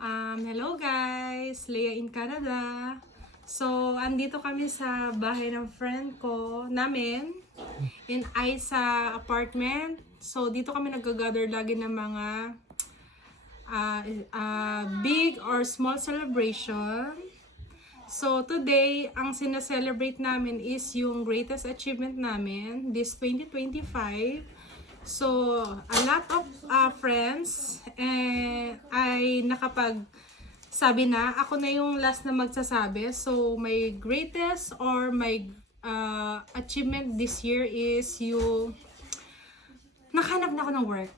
Hello guys! Leah in Canada. So, andito kami sa bahay ng friend ko, namin, in Isa apartment. So, dito kami nag-gather lagi ng mga big or small celebration. So, today, ang sineselebrate namin is yung greatest achievement namin, this 2025. So, a lot of friends ay sabi na, ako na yung last na magsasabi. So, my greatest or my achievement this year is yung nakahanap na ako ng work.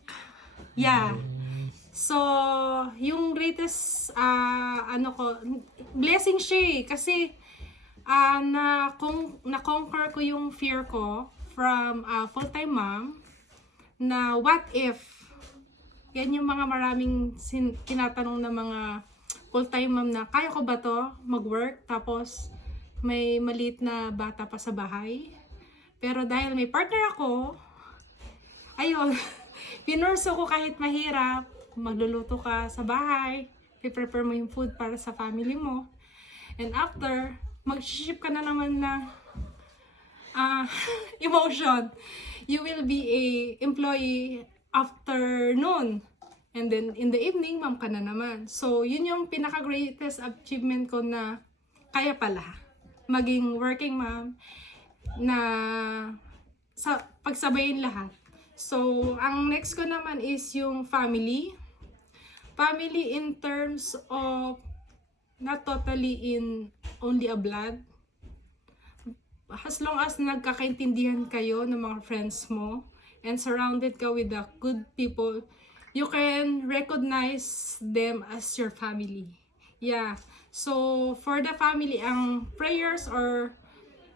Yeah. So, yung greatest, blessing siya kasi na-conquer ko yung fear ko from full-time mom na what if, yan yung mga maraming tinatanong na mga full-time mom na kaya ko ba to mag-work tapos may maliit na bata pa sa bahay. Pero dahil may partner ako, ayun, pinurso ko kahit mahirap, magluluto ka sa bahay, i-prepare mo yung food para sa family mo. And after, mag-ship ka na naman ng emotion. You will be a employee after noon. And then, in the evening, ma'am ka na naman. So, yun yung pinaka-greatest achievement ko na kaya pala maging working mom na pagsabayin lahat. So, ang next ko naman is yung family. Family in terms of not totally in only a blood. As long as nagkakaintindihan kayo ng mga friends mo and surrounded ka with the good people, you can recognize them as your family. Yeah. So, for the family, ang prayers or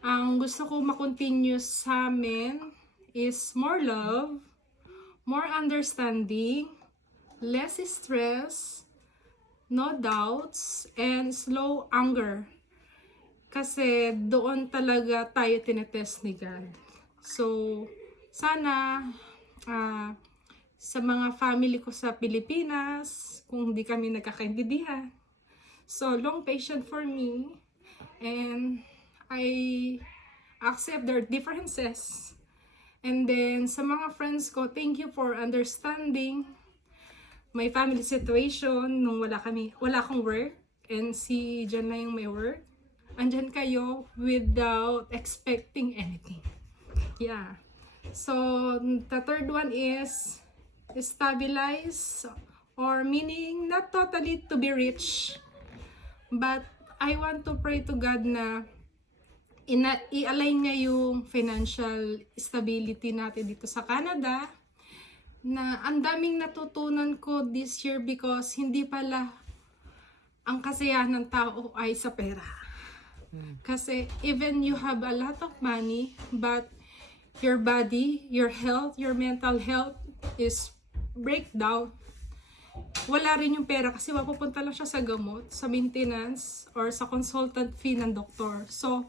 ang gusto ko makontinue sa amin is more love, more understanding, less stress, no doubts, and slow anger. Kasi doon talaga tayo tinetest ni God. So, sana sa mga family ko sa Pilipinas, kung hindi kami nagkakaintindihan, so long patient for me, and I accept their differences. And then sa mga friends ko, thank you for understanding my family situation nung wala akong work, and si John na yung may work. Andyan kayo without expecting anything. Yeah. So, the third one is stabilize, or meaning not totally to be rich, but I want to pray to God na i-align niya yung financial stability natin dito sa Canada, na ang daming natutunan ko this year because hindi pala ang kasiyahan ng tao ay sa pera. Kasi even you have a lot of money, but your body, your health, your mental health is breakdown, wala rin yung pera kasi mapupunta lang siya sa gamot, sa maintenance, or sa consultant fee ng doktor. So,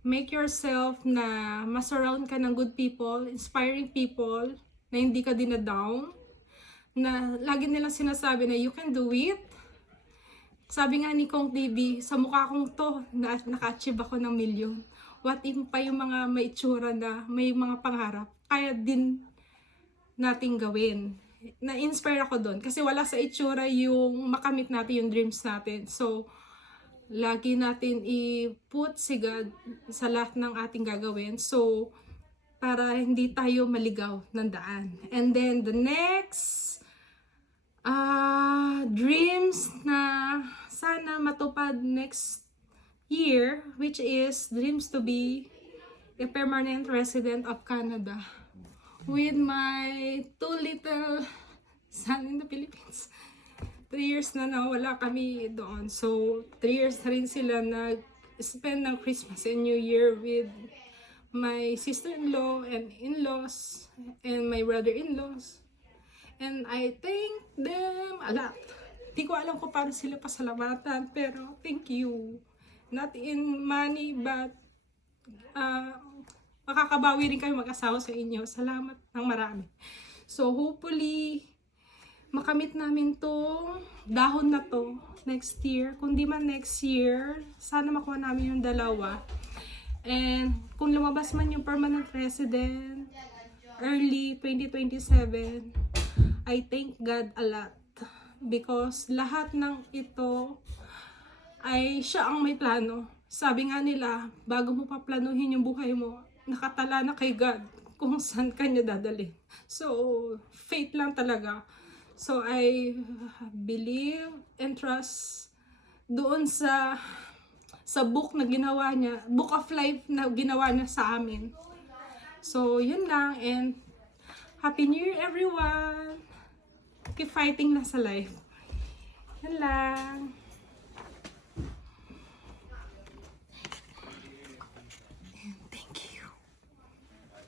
make yourself na masurround ka ng good people, inspiring people, na hindi ka dinadown, na lagi nilang sinasabi na you can do it. Sabi nga ni Kong TV, sa mukha kong to, naka-achieve ako ng milyon. What if pa yung mga may itsura na may mga pangarap, kaya din nating gawin. Na-inspire ako doon kasi wala sa itsura yung makamit natin yung dreams natin. So, lagi natin i-put si God sa lahat ng ating gagawin. So, para hindi tayo maligaw ng daan. And then, the next dreams na sana matupad next year, which is dreams to be a permanent resident of Canada with my 2 little son in the Philippines. 3 years na nawala kami doon. So, 3 years na rin sila nag-spend ng Christmas and New Year with my sister-in-law and in-laws and my brother-in-laws. And I thank them a lot. Di ko alam kung paano sila pasalamatan, pero thank you. Not in money, but makakabawi rin kayo mag-asawa sa inyo. Salamat ng marami. So, hopefully, makamit namin tong dahon na to next year. Kung di man next year, sana makuha namin yung dalawa. And kung lumabas man yung permanent resident, early 2027, I thank God a lot. Because lahat ng ito ay siya ang may plano. Sabi nga nila, bago mo pa planuhin yung buhay mo, nakatala na kay God kung saan kanya dadalhin. So, faith lang talaga. So, I believe and trust doon sa book na ginawa niya, book of life na ginawa niya sa amin. So, yun lang. And Happy New Year, everyone! Keep fighting na sa life. Yun lang.